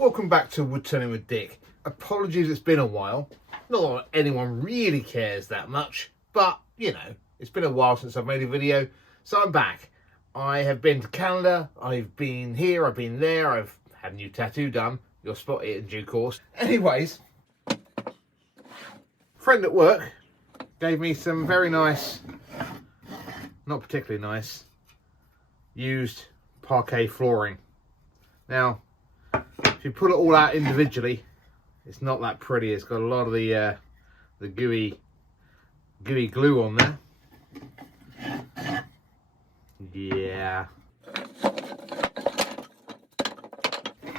Welcome back to Woodturning with Dick. Apologies, it's been a while. Not that anyone really cares that much, but you know, it's been a while since I've made a video, so I'm back. I have been to Canada, I've been here, I've been there, I've had a new tattoo done. You'll spot it in due course. Anyways, friend at work gave me some very nice, not particularly nice, used parquet flooring. Now, if you pull it all out individually, it's not that pretty. It's got a lot of the gooey glue on there. Yeah.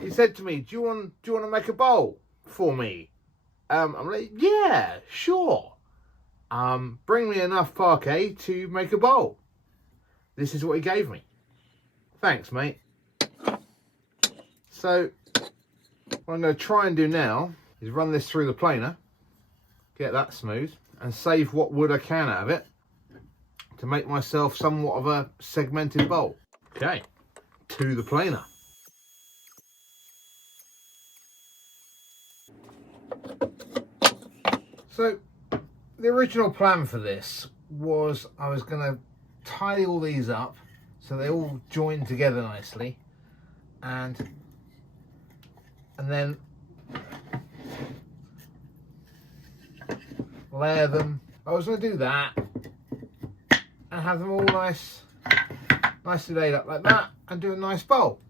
He said to me, "Do you want to make a bowl for me?" I'm like, "Yeah, sure. Bring me enough parquet to make a bowl." This is what he gave me. Thanks, mate. So what I'm going to try and do now is run this through the planer, get that smooth, and save what wood I can out of it to make myself somewhat of a segmented bowl. Okay, to the planer. So the original plan for this was I was going to tie all these up so they all join together nicely, and then layer them. I was going to do that and have them all nicely laid up like that and do a nice bowl.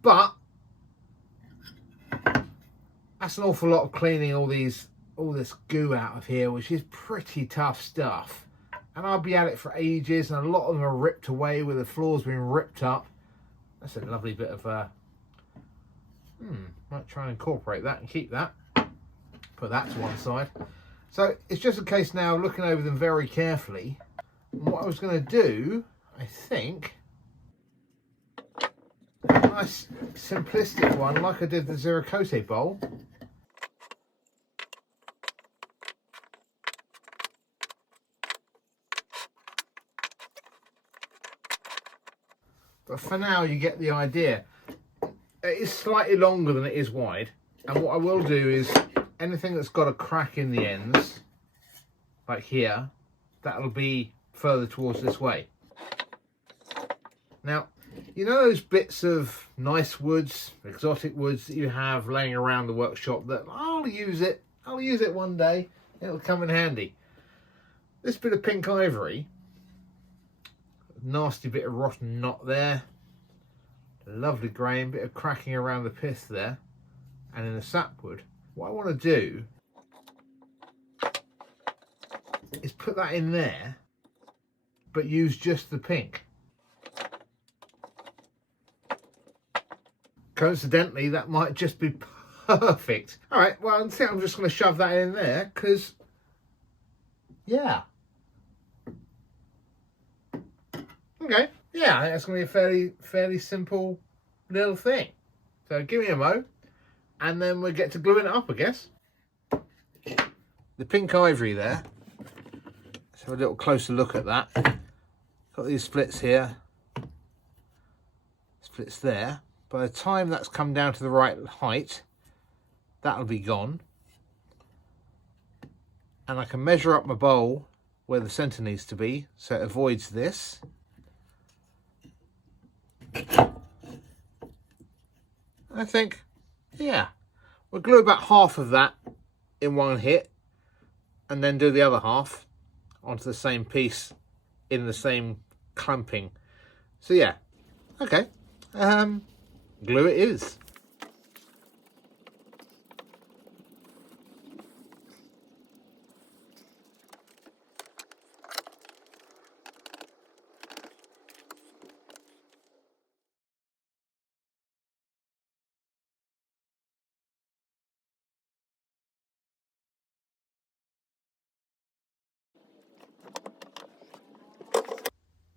But that's an awful lot of cleaning all this goo out of here, which is pretty tough stuff. And I'll be at it for ages, and a lot of them are ripped away where the floor's been ripped up. That's a lovely bit of might try and incorporate that and keep that. Put that to one side. So it's just a case now of looking over them very carefully. And what I was going to do, I think, a nice simplistic one like I did the Zero Cote bowl. But for now, you get the idea. It is slightly longer than it is wide. And what I will do is anything that's got a crack in the ends, like here, that'll be further towards this way. Now, you know those bits of nice woods, exotic woods that you have laying around the workshop that I'll use it one day, it'll come in handy. This bit of pink ivory, nasty bit of rotten knot there, lovely grain, bit of cracking around the pith there, and in the sapwood. What I want to do is put that in there, but use just the pink. Coincidentally, that might just be perfect. All right, well, I think I'm just going to shove that in there because, yeah. Okay, yeah, I think that's going to be a fairly simple little thing. So give me a mo, and then we'll get to gluing it up, I guess. The pink ivory there. Let's have a little closer look at that. Got these splits here, splits there. By the time that's come down to the right height, that'll be gone. And I can measure up my bowl where the centre needs to be, so it avoids this. I think, yeah, we'll glue about half of that in one hit and then do the other half onto the same piece in the same clamping. So yeah, okay, glue it is.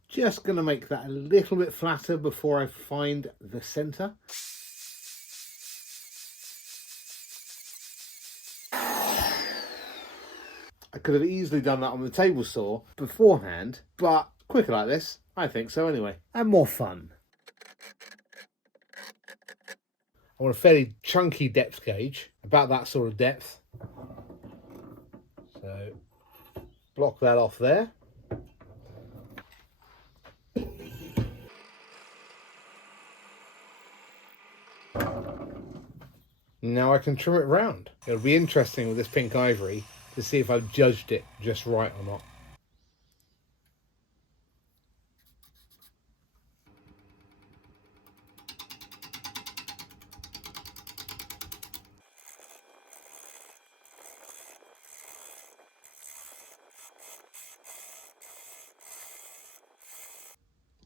Just going to make that a little bit flatter before I find the centre. I could have easily done that on the table saw beforehand, but quicker like this, I think so anyway, and more fun. I want a fairly chunky depth gauge, about that sort of depth. So block that off there. Now I can trim it round. It'll be interesting with this pink ivory to see if I've judged it just right or not.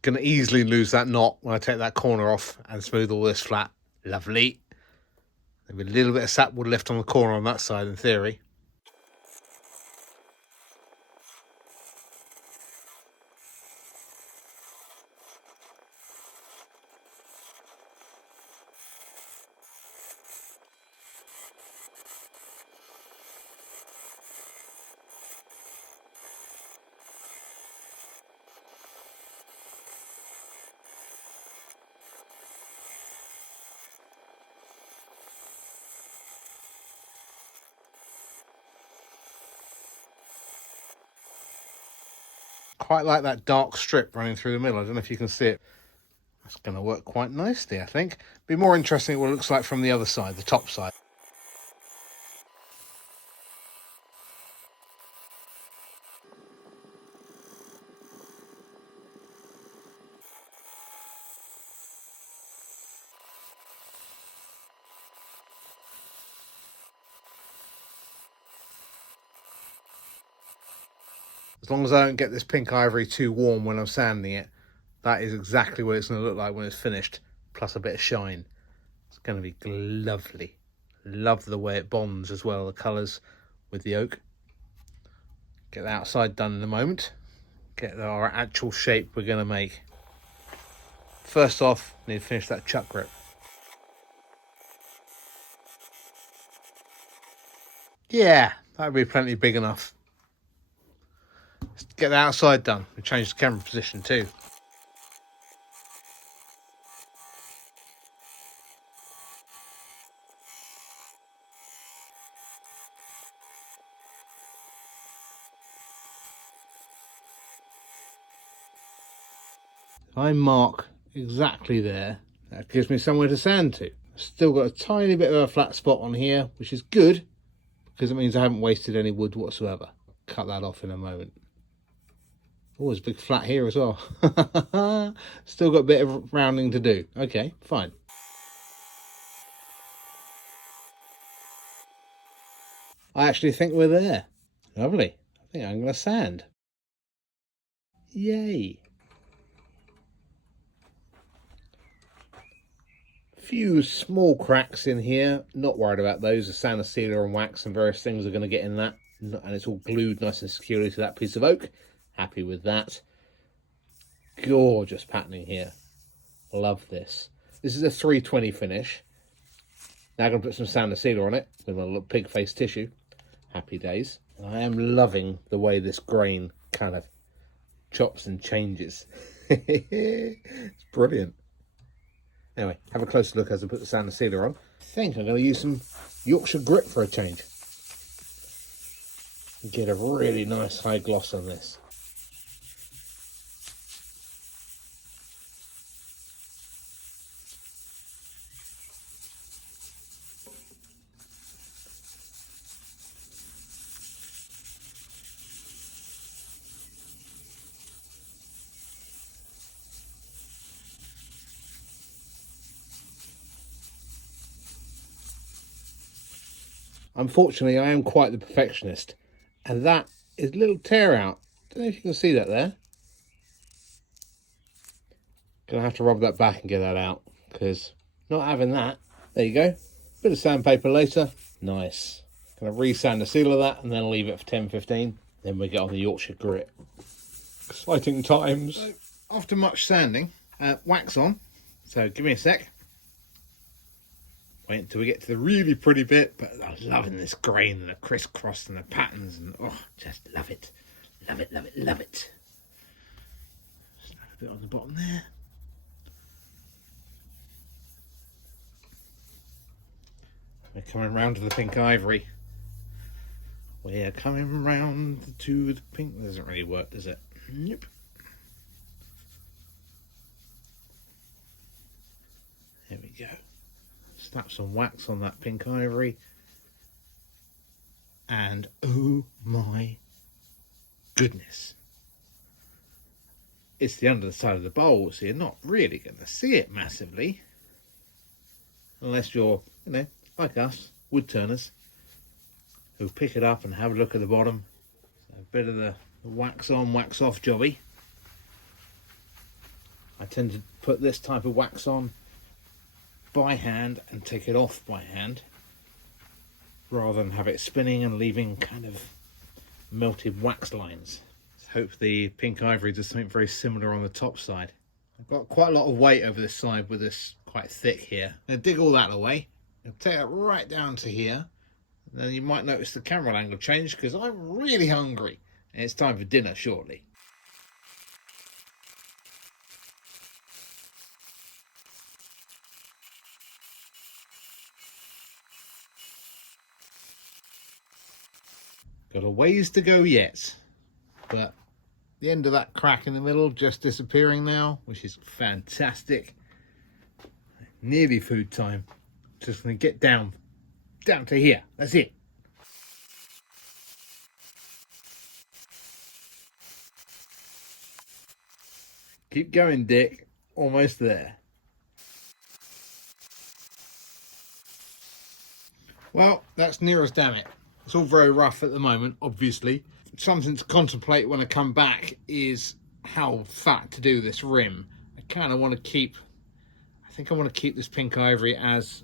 Gonna easily lose that knot when I take that corner off and smooth all this flat. Lovely. There'll be a little bit of sapwood left on the corner on that side in theory. Quite like that dark strip running through the middle. I don't know if you can see it. That's going to work quite nicely, I think. Be more interesting what it looks like from the other side, the top side. As long as I don't get this pink ivory too warm when I'm sanding it, that is exactly what it's going to look like when it's finished, plus a bit of shine. It's going to be lovely. Love the way it bonds as well, the colours with the oak. Get the outside done in a moment. Get our actual shape we're going to make. First off, need to finish that chuck grip. Yeah, that would be plenty big enough. Let's get the outside done. We change the camera position too. If I mark exactly there, that gives me somewhere to sand to. Still got a tiny bit of a flat spot on here, which is good because it means I haven't wasted any wood whatsoever. Cut that off in a moment. Oh, there's a big flat here as well. Still got a bit of rounding to do. Okay, fine. I actually think we're there. Lovely. I think I'm going to sand. Yay. Few small cracks in here. Not worried about those. The sand, sealer and wax and various things are going to get in that. And it's all glued nice and securely to that piece of oak. Happy with that. Gorgeous patterning here. Love this. This is a 320 finish. Now I'm going to put some sand sealer on it with a little pig face tissue. Happy days. I am loving the way this grain kind of chops and changes. It's brilliant. Anyway, have a closer look as I put the sand sealer on. I think I'm going to use some Yorkshire grit for a change. Get a really nice high gloss on this. Unfortunately, I am quite the perfectionist, and that is a little tear out. Don't know if you can see that there. Gonna have to rub that back and get that out, because not having that. There you go. Bit of sandpaper later. Nice. Gonna re-sand the seal of that, and then leave it for 10-15. Then we get on the Yorkshire grit. Exciting times. So, after much sanding, wax on. So give me a sec. Wait until we get to the really pretty bit, but I'm loving this grain and the crisscross and the patterns, and oh, just love it. Love it, love it, love it. Snap a bit on the bottom there. We're coming round to the pink ivory. We're coming round to the pink. That doesn't really work, does it? Nope. There we go. Slap some wax on that pink ivory. And oh my goodness. It's the under side of the bowl, so you're not really going to see it massively. Unless you're, you know, like us, wood turners, who pick it up and have a look at the bottom. So a bit of the wax on, wax off jobby. I tend to put this type of wax on by hand and take it off by hand, rather than have it spinning and leaving kind of melted wax lines. Let's hope the pink ivory does something very similar on the top side. I've got quite a lot of weight over this side with this quite thick here. Now dig all that away. I'll take it right down to here. And then you might notice the camera angle change because I'm really hungry and it's time for dinner shortly. Got a ways to go yet, but the end of that crack in the middle just disappearing now, which is fantastic. Nearly food time. Just gonna get down to here. That's it. Keep going, Dick. Almost there. Well, that's near as damn it. It's all very rough at the moment, obviously. Something to contemplate when I come back is how fat to do this rim. I kind of want to keep, I think I want to keep this pink ivory as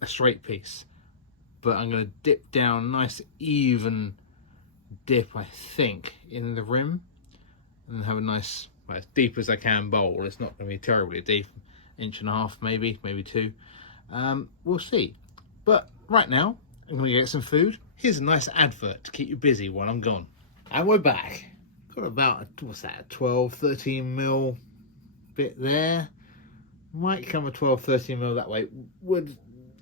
a straight piece. But I'm going to dip down, nice even dip, I think, in the rim. And have a nice, well, as deep as I can bowl. It's not going to be terribly deep, 1.5 inches maybe 2. We'll see. But right now, I'm going to get some food. Here's a nice advert to keep you busy while I'm gone. And we're back. Got about, what's that, a 12, 13 mil bit there. Might come a 12, 13 mil that way. We'll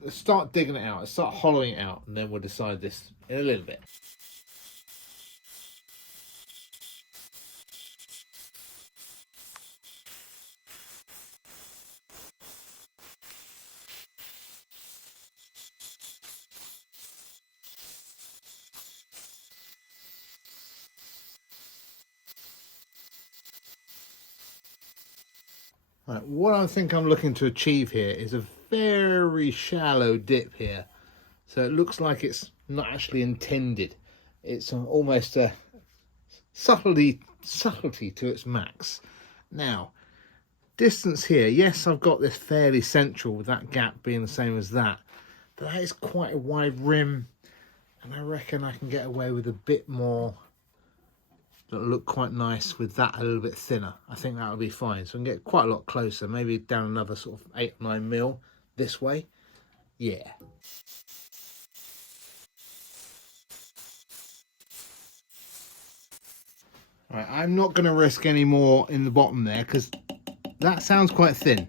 start digging it out, start hollowing it out, and then we'll decide this in a little bit. Right, what I think I'm looking to achieve here is a very shallow dip here. So it looks like it's not actually intended. It's almost a subtlety to its max. Now, distance here, yes, I've got this fairly central with that gap being the same as that. But that is quite a wide rim. And I reckon I can get away with a bit more. That'll look quite nice with that a little bit thinner. I think that'll be fine. So I can get quite a lot closer, maybe down another sort of 8 or 9 mil this way. Yeah. All right, I'm not going to risk any more in the bottom there because that sounds quite thin.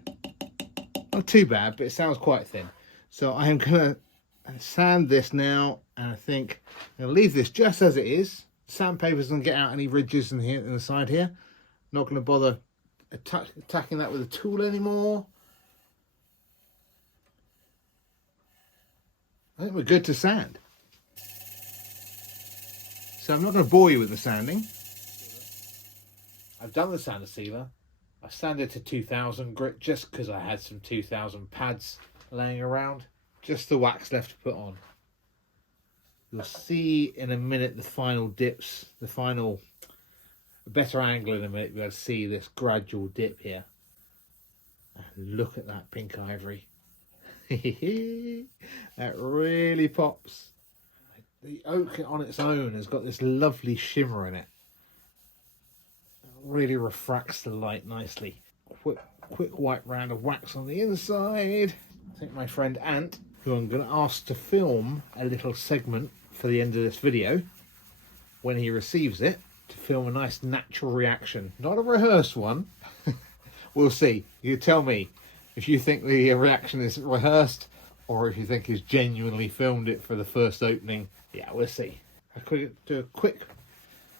Not too bad, but it sounds quite thin. So I am going to sand this now, and I think I'm going to leave this just as it is. Sandpaper's going to get out any ridges in here, in the side here. Not going to bother attacking that with a tool anymore. I think we're good to sand. So I'm not going to bore you with the sanding. I've done the sander sealer. I sanded to 2000 grit just because I had some 2000 pads laying around. Just the wax left to put on. You'll see in a minute the final dips, the final, a better angle in a minute. You'll see this gradual dip here. And look at that pink ivory. That really pops. The oak on its own has got this lovely shimmer in it. It really refracts the light nicely. Quick white round of wax on the inside. I think my friend Ant, who I'm going to ask to film a little segment for the end of this video, when he receives it, to film a nice natural reaction. Not a rehearsed one. We'll see. You tell me if you think the reaction is rehearsed or if you think he's genuinely filmed it for the first opening. Yeah, we'll see. I'll do a quick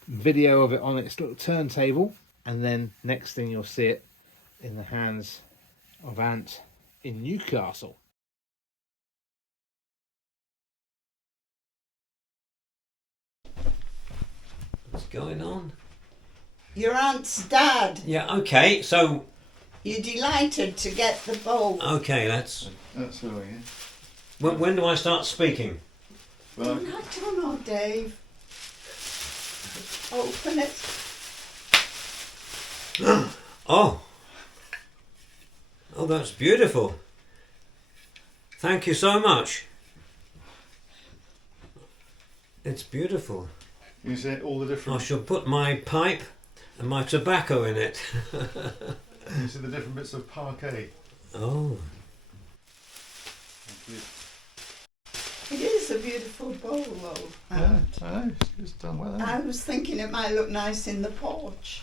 video of it on its little turntable, and then next thing you'll see it in the hands of Ant in Newcastle. What's going on? Your aunt's dad. Yeah, okay, so... You're delighted to get the bowl. Okay, that's... That's all, yeah. When do I start speaking? Well, I don't know, Dave. Open it. Oh! Oh, that's beautiful. Thank you so much. It's beautiful. you see all the I different. shall put my pipe and my tobacco in it. You see the different bits of parquet. Oh. Thank It is a beautiful bowl, though. you. Yeah, I know. It's done well. I was thinking it might look nice in the porch.